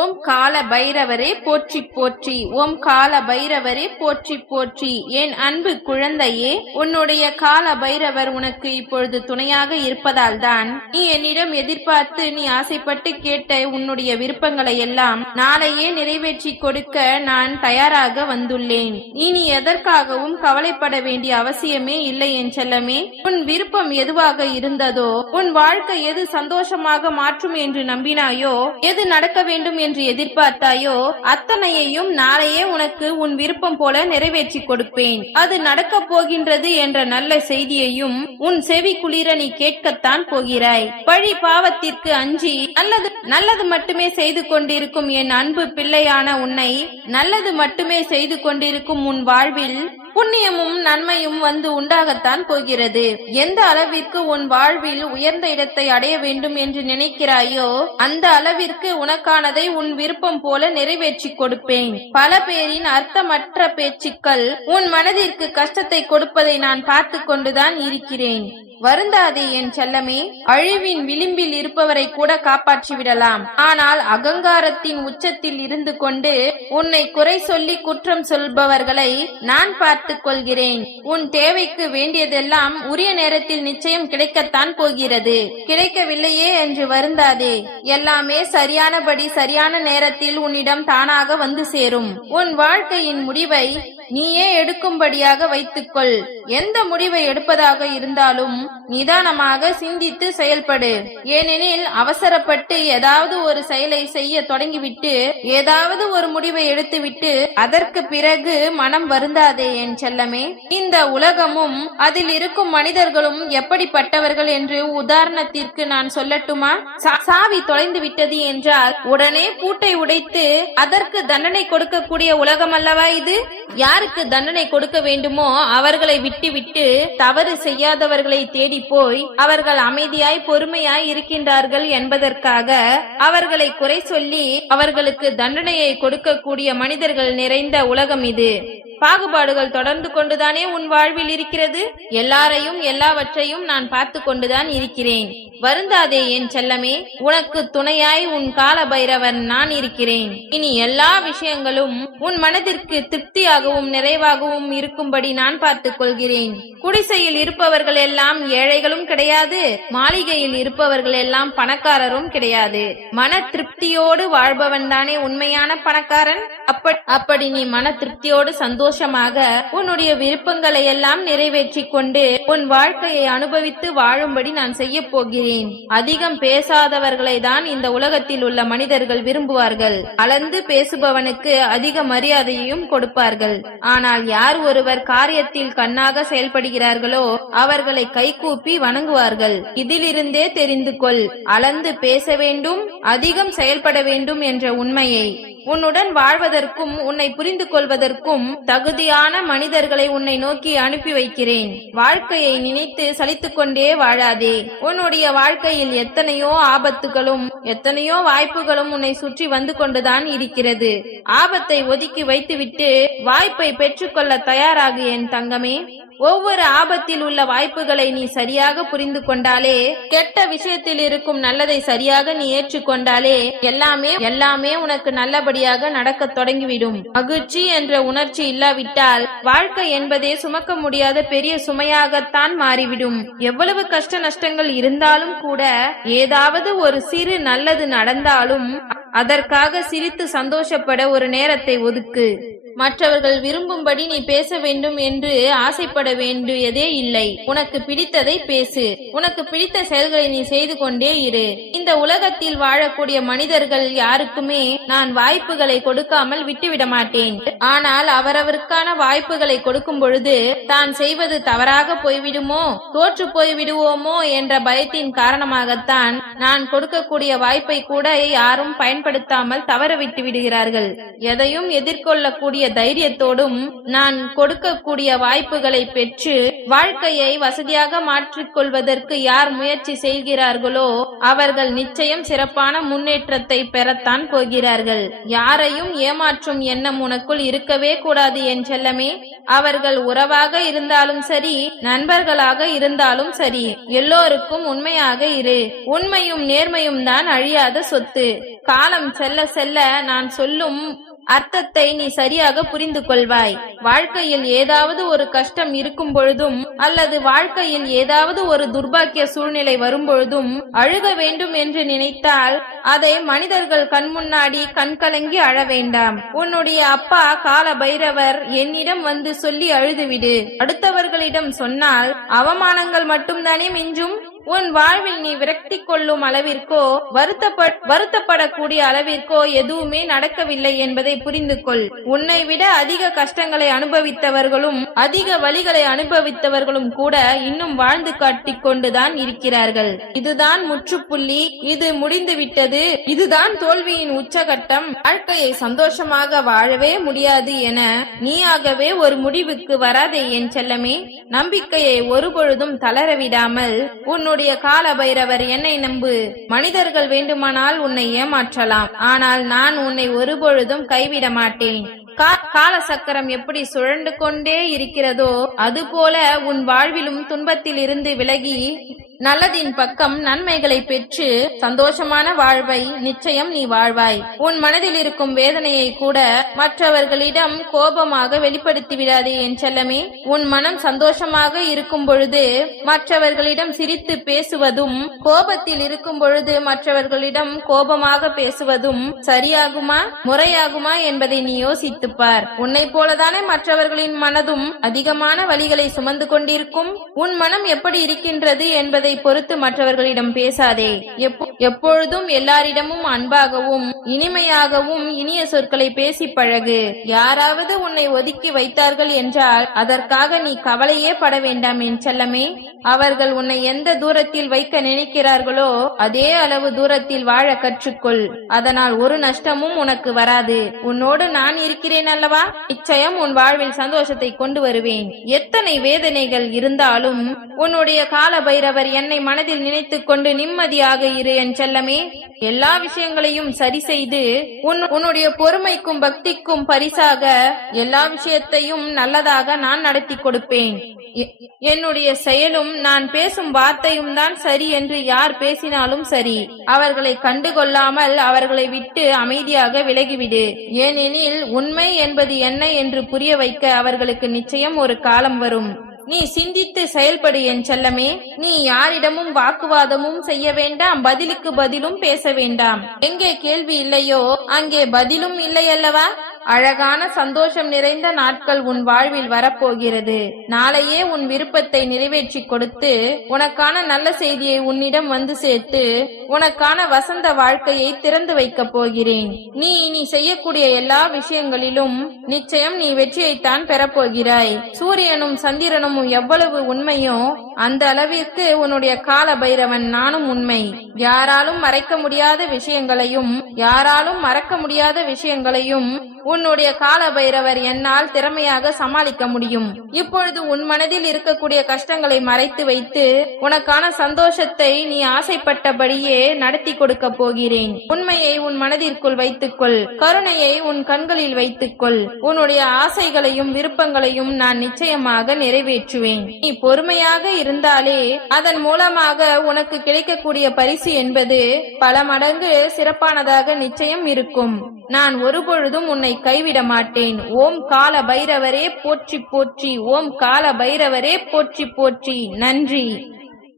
ஓம் கால பைரவரே போற்றி போற்றி. ஓம் கால பைரவரே போற்றி போற்றி. என் அன்பு குழந்தையே, உன்னுடைய கால பைரவர் உனக்கு இப்பொழுது துணையாக இருப்பதால் தான் நீ என்னிடம் எதிர்பார்த்து நீ ஆசைப்பட்டு கேட்ட உன்னுடைய விருப்பங்களை எல்லாம் நாளையே நிறைவேற்றி கொடுக்க நான் தயாராக வந்துள்ளேன். இனி எதற்காகவும் கவலைப்பட வேண்டிய அவசியமே இல்லை என் செல்லமே. உன் விருப்பம் எதுவாக இருந்ததோ, உன் வாழ்க்கை எது சந்தோஷமாக மாற்றும் என்று நம்பினாயோ, எது நடக்க வேண்டும் என்று எதிர்பார்த்தாயோ, அத்தனையையும் நாளையே உனக்கு உன் விருப்பம் போல நிறைவேற்றி கொடுப்பேன். அது நடக்கப் போகின்றது என்ற நல்ல செய்தியையும் உன் செவி குளிர நீ கேட்கத்தான் போகிறாய். பழி பாவத்திற்கு அஞ்சி நல்லது மட்டுமே செய்து கொண்டிருக்கும் என் அன்பு பிள்ளையான உன்னை, நல்லது மட்டுமே செய்து கொண்டிருக்கும் உன் வாழ்வில் புண்ணியமும் நன்மையும் வந்து உண்டாகத்தான் போகிறது. எந்த அளவிற்கு உன் வாழ்வில் உயர்ந்த இடத்தை அடைய வேண்டும் என்று நினைக்கிறாயோ, அந்த அளவிற்கு உனக்கானதை உன் விருப்பம் போல நிறைவேற்றி கொடுப்பேன். பல பேரின் அர்த்தமற்ற பேச்சுக்கள் உன் மனதிற்கு கஷ்டத்தை கொடுப்பதை நான் பார்த்து கொண்டுதான் இருக்கிறேன். வருந்தாதே என் செல்லமே. அழிவின் விளிம்பில் இருப்பவரை கூட காப்பாற்றி விடலாம். ஆனால் அகங்காரத்தின் உச்சத்தில் இருந்து கொண்டு உன்னை குறை சொல்லி குற்றம் சொல்பவர்களை நான் பார்த்துக் கொள்கிறேன். உன் தேவைக்கு வேண்டியதெல்லாம் உரிய நேரத்தில் நிச்சயம் கிடைக்கத்தான் போகிறது. கிடைக்கவில்லையே என்று வருந்தாதே. எல்லாமே சரியானபடி சரியான நேரத்தில் உன்னிடம் தானாக வந்து சேரும். உன் வாழ்க்கையின் முடிவை நீயே எடுக்கும்படியாக வைத்துக்கொள். எந்த முடிவை எடுப்பதாக இருந்தாலும் நிதானமாக சிந்தித்து செயல்படு. ஏனெனில் அவசரப்பட்டு ஏதாவது ஒரு செயலை செய்ய தொடங்கிவிட்டு ஏதாவது ஒரு முடிவை எடுத்துவிட்டு அதற்கு பிறகு மனம் வருந்தாதே என் செல்லமே. இந்த உலகமும் அதில் இருக்கும் மனிதர்களும் எப்படிப்பட்டவர்கள் என்று உதாரணத்திற்கு நான் சொல்லட்டுமா? சாவி தொலைந்து விட்டது என்றால் உடனே பூட்டை உடைத்து அதற்கு தண்டனை கொடுக்கக்கூடிய உலகம் அல்லவா இது? யாருக்கு தண்டனை கொடுக்க வேண்டுமோ அவர்களை விட்டுவிட்டு தவறு செய்யாதவர்களை தேடி போய் அவர்கள் அமைதியாய் பொறுமையாய் இருக்கின்றார்கள் என்பதற்காக அவர்களை குறை சொல்லி அவர்களுக்கு தண்டனையை கொடுக்கக்கூடிய மனிதர்கள் நிறைந்த உலகம் இது. பாகுபாடுகள் தொடர்ந்து கொண்டுதானே உன் வாழ்வில் இருக்கிறது. எல்லாரையும் எல்லாவற்றையும் நான் பார்த்து கொண்டுதான் இருக்கிறேன். வருந்தாதே என் செல்லமே. உனக்கு துணையாய் உன் கால பைரவன் நான் இருக்கிறேன். இனி எல்லா விஷயங்களும் உன் மனதிற்கு திருப்தியாகவும் நிறைவாகவும் இருக்கும்படி நான் பார்த்துக் கொள்கிறேன். குடிசையில் இருப்பவர்கள் எல்லாம் ஏழைகளும் கிடையாது, மாளிகையில் இருப்பவர்கள் எல்லாம் பணக்காரரும் கிடையாது. மன திருப்தியோடு வாழ்பவன் தானே உண்மையான பணக்காரன். அப்படி நீ மன திருப்தியோடு சந்தோஷமாக உன்னுடைய விருப்பங்களை எல்லாம் நிறைவேற்றி கொண்டு உன் வாழ்க்கையை அனுபவித்து வாழும்படி நான் செய்ய போகிறேன். அதிகம் பேசாதவர்களை தான் இந்த உலகத்தில் உள்ள மனிதர்கள் விரும்புவார்கள். அளந்து பேசுபவனுக்கு அதிக மரியாதையும் கொடுப்பார்கள். ஆனால் யார் ஒருவர் காரியத்தில் கண்ணாக செயல்படுகிறார்களோ அவர்களை கைகூப்பி வணங்குவார்கள். இதிலிருந்தே தெரிந்து கொள். அளந்து பேச வேண்டும், அதிகம் செயல்பட வேண்டும் என்ற உண்மையை. உன்னுடன் வாழ்வதற்கும் உன்னை புரிந்து கொள்வதற்கும் தகுதியான மனிதர்களை உன்னை நோக்கி அனுப்பி வைக்கிறேன். வாழ்க்கையை நினைத்து சலித்துக் கொண்டே வாழாதே. உன்னுடைய வாழ்க்கையில் எத்தனையோ ஆபத்துகளும் எத்தனையோ வாய்ப்புகளும் உன்னை சுற்றி வந்து கொண்டுதான் இருக்கிறது. ஆபத்தை ஒதுக்கி வைத்துவிட்டு வாய்ப்பை பெற்றுக்கொள்ள தயாராகு என் தங்கமே. ஒவ்வொரு ஆபத்தில் உள்ள வாய்ப்புகளை நீ சரியாக புரிந்து கொண்டாலே, கெட்ட விஷயத்தில் இருக்கும் நல்லதை சரியாக நீ ஏற்றுக்கொண்டாலே எல்லாமே உனக்கு நல்லபடியாக நடக்க தொடங்கிவிடும். மகிழ்ச்சி என்ற உணர்ச்சி இல்லாவிட்டால் வாழ்க்கை என்பதே சுமக்க முடியாத பெரிய சுமையாகத்தான் மாறிவிடும். எவ்வளவு கஷ்ட நஷ்டங்கள் இருந்தாலும் கூட ஏதாவது ஒரு சிறு நல்லது நடந்தாலும் அதற்காக சிரித்து சந்தோஷப்பட ஒரு நேரத்தை ஒதுக்கு. மற்றவர்கள் விரும்பும்படி நீ பேச வேண்டும் என்று ஆசைப்பட வேண்டியதே இல்லை. உனக்கு பிடித்ததை பேசு. உனக்கு பிடித்த செயல்களை நீ செய்து கொண்டே இரு. இந்த உலகத்தில் வாழக்கூடிய மனிதர்கள் யாருக்குமே நான் வாய்ப்புகளை கொடுக்காமல் விட்டுவிட மாட்டேன். ஆனால் அவரவருக்கான வாய்ப்புகளை கொடுக்கும் பொழுது தான் செய்வது தவறாக போய்விடுமோ, தோற்று போய்விடுவோமோ என்ற பயத்தின் காரணமாகத்தான் நான் கொடுக்கக்கூடிய வாய்ப்பை கூட யாரும் பயன்படுத்தாமல் தவற விட்டு விடுகிறார்கள். எதையும் எதிர்கொள்ளக்கூடிய தைரியத்தோடும் நான் கொடுக்கக்கூடிய வாய்ப்புகளை பெற்று வாழ்க்கையை வசதியாக மாற்றிக்கொள்வதற்கு யார் முயற்சி செய்கிறார்களோ அவர்கள் நிச்சயம் சிறப்பான முன்னேற்றத்தை பெறத்தான் போகிறார்கள். யாரையும் ஏமாற்றும் எண்ணம் உனக்குள் இருக்கவே கூடாது என் செல்லமே. அவர்கள் உறவாக இருந்தாலும் சரி, நண்பர்களாக இருந்தாலும் சரி, எல்லோருக்கும் உண்மையாக இரு. உண்மையும் நேர்மையும் தான் அழியாத சொத்து. காலம் செல்ல செல்ல நான் சொல்லும் அர்த்தத்தை நீ சரியாக புரிந்து கொள்வாய். வாழ்க்கையில் ஏதாவது ஒரு கஷ்டம் இருக்கும் பொழுதும் அல்லது வாழ்க்கையில் ஏதாவது ஒரு துர்பாக்கிய சூழ்நிலை வரும் பொழுதும் அழுக வேண்டும் என்று நினைத்தால் அதை மனிதர்கள் கண் முன்னாடி கண்கலங்கி அழ வேண்டாம். உன்னுடைய அப்பா கால பைரவர் என்னிடம் வந்து சொல்லி அழுதுவிடு. அடுத்தவர்களிடம் சொன்னால் அவமானங்கள் மட்டும்தானே மிஞ்சும். உன் வாழ்வில் நீ விரக்தி கொள்ளும் அளவிற்கோ வருத்தப்படக்கூடிய அளவிற்கோ எதுவுமே நடக்கவில்லை என்பதை புரிந்து கொள். உன்னை விட அதிக கஷ்டங்களை அனுபவித்தவர்களும் அதிக வலிகளை அனுபவித்தவர்களும் கூட இன்னும் வாழ்ந்து காட்டிக் கொண்டுதான் இருக்கிறார்கள். இதுதான் முற்றுப்புள்ளி, இது முடிந்துவிட்டது, இதுதான் தோல்வியின் உச்சகட்டம். வாழ்க்கையை சந்தோஷமாக வாழவே முடியாது என நீயாகவே ஒரு முடிவுக்கு வராதே என் செல்லமே. நம்பிக்கையை ஒருபொழுதும் தளரவிடாமல் உன்னுடைய கால பைரவர் என்னை நம்பு. மனிதர்கள் வேண்டுமானால் உன்னை ஏமாற்றலாம், ஆனால் நான் உன்னை ஒருபொழுதும் கைவிட மாட்டேன். கால சக்கரம் எப்படி சுழண்டு கொண்டே இருக்கிறதோ அதுபோல உன் வாழ்விலும் துன்பத்தில் இருந்து விலகி நல்லதின் பக்கம் நன்மைகளை பெற்று சந்தோஷமான வாழ்வை நிச்சயம் நீ வாழ்வாய். உன் மனதில் இருக்கும் வேதனையை கூட மற்றவர்களிடம் கோபமாக வெளிப்படுத்தி விடாதே என் செல்லமே. உன் மனம் சந்தோஷமாக இருக்கும் பொழுது மற்றவர்களிடம் சிரித்து பேசுவதும் கோபத்தில் இருக்கும் பொழுது மற்றவர்களிடம் கோபமாக பேசுவதும் சரியாகுமா, முறையாகுமா என்பதை நீ யோசித்துப் பார். உன்னை போலதானே மற்றவர்களின் மனதும் அதிகமான வலிகளை சுமந்து கொண்டிருக்கும். உன் மனம் எப்படி இருக்கின்றது என்பதை பொறுத்து மற்றவர்களிடம் பேசாதே. எப்பொழுதும் எல்லாரிடமும் அன்பாகவும் இனிமையாகவும் இனிய சொற்களை பேசி பழகு. யாராவது உன்னை ஒதுக்கி வைத்தார்கள் என்றால் அதற்காக நீ கவலையே பட வேண்டாம் என் செல்லமே. அவர்கள் உன்னை எந்த தூரத்தில் வைக்க நினைக்கிறார்களோ அதே அளவு தூரத்தில் வாழ கற்றுக்கொள். அதனால் ஒரு நஷ்டமும் உனக்கு வராது. உன்னோடு நான் இருக்கிறேன் அல்லவா? நிச்சயம் உன் வாழ்வில் சந்தோஷத்தை கொண்டு வருவேன். எத்தனை வேதனைகள் இருந்தாலும் உன்னுடைய கால பைரவர் என்னை மனதில் நினைத்துக் கொண்டு நிம்மதியாக இரு என் செல்லமே. எல்லா விஷயங்களையும் சரி செய்து உன்னுடைய பொறுமைக்கும் பக்திக்கும் பரிசாக எல்லா விஷயத்தையும் நல்லதாக நான் நடத்தி கொடுப்பேன். என்னுடைய செயலும் நான் பேசும் வார்த்தையும் தான் சரி என்று யார் பேசினாலும் சரி, அவர்களை கண்டுகொள்ளாமல் அவர்களை விட்டு அமைதியாக விலகிவிடு. ஏனெனில் உண்மை என்பது என்ன என்று புரிய வைக்க அவர்களுக்கு நிச்சயம் ஒரு காலம் வரும். நீ சிந்தித்து செயல்படு என் செல்லமே. நீ யாரிடமும் வாக்குவாதமும் செய்ய வேண்டாம், பதிலுக்கு பதிலும் பேச வேண்டாம். எங்கே கேள்வி இல்லையோ அங்கே பதிலும் இல்லை அல்லவா? அழகான சந்தோஷம் நிறைந்த நாட்கள் உன் வாழ்வில் வரப்போகிறது. நாளையே உன் விருப்பத்தை நிறைவேற்றி கொடுத்து உனக்கான நல்ல செய்தியை உன்னிடம் வந்து சேர்த்து உனக்கான வசந்த வாழ்க்கையை திறந்து வைக்கப் போகிறேன். நீ செய்யக்கூடிய எல்லா விஷயங்களிலும் நிச்சயம் நீ வெற்றியைத்தான் பெறப்போகிறாய். சூரியனும் சந்திரனும் எவ்வளவு உண்மையோ அந்த அளவிற்கு உன்னுடைய கால பைரவன் நானும் உண்மை. யாராலும் மறைக்க முடியாத விஷயங்களையும் யாராலும் மறக்க முடியாத விஷயங்களையும் உன்னுடைய கால பைரவர் என்னால் திறமையாக சமாளிக்க முடியும். இப்பொழுது உன் மனதில் இருக்கக்கூடிய கஷ்டங்களை மறைத்து வைத்து உனக்கான சந்தோஷத்தை நீ ஆசைப்பட்டபடியே நடத்தி கொடுக்க போகிறேன். உண்மையை உன் மனதிற்குள் வைத்துக்கொள், கருணையை உன் கண்களில் வைத்துக்கொள். உன்னுடைய ஆசைகளையும் விருப்பங்களையும் நான் நிச்சயமாக நிறைவேற்றுவேன். நீ பொறுமையாக இருந்தாலே அதன் மூலமாக உனக்கு கிடைக்கக்கூடிய பரிசு என்பது பல மடங்கு சிறப்பானதாக நிச்சயம் இருக்கும். நான் ஒருபொழுதும் உன்னை கைவிட மாட்டேன். ஓம் கால பைரவரே போற்றி போற்றி. ஓம் கால பைரவரே போற்றி போற்றி. நன்றி.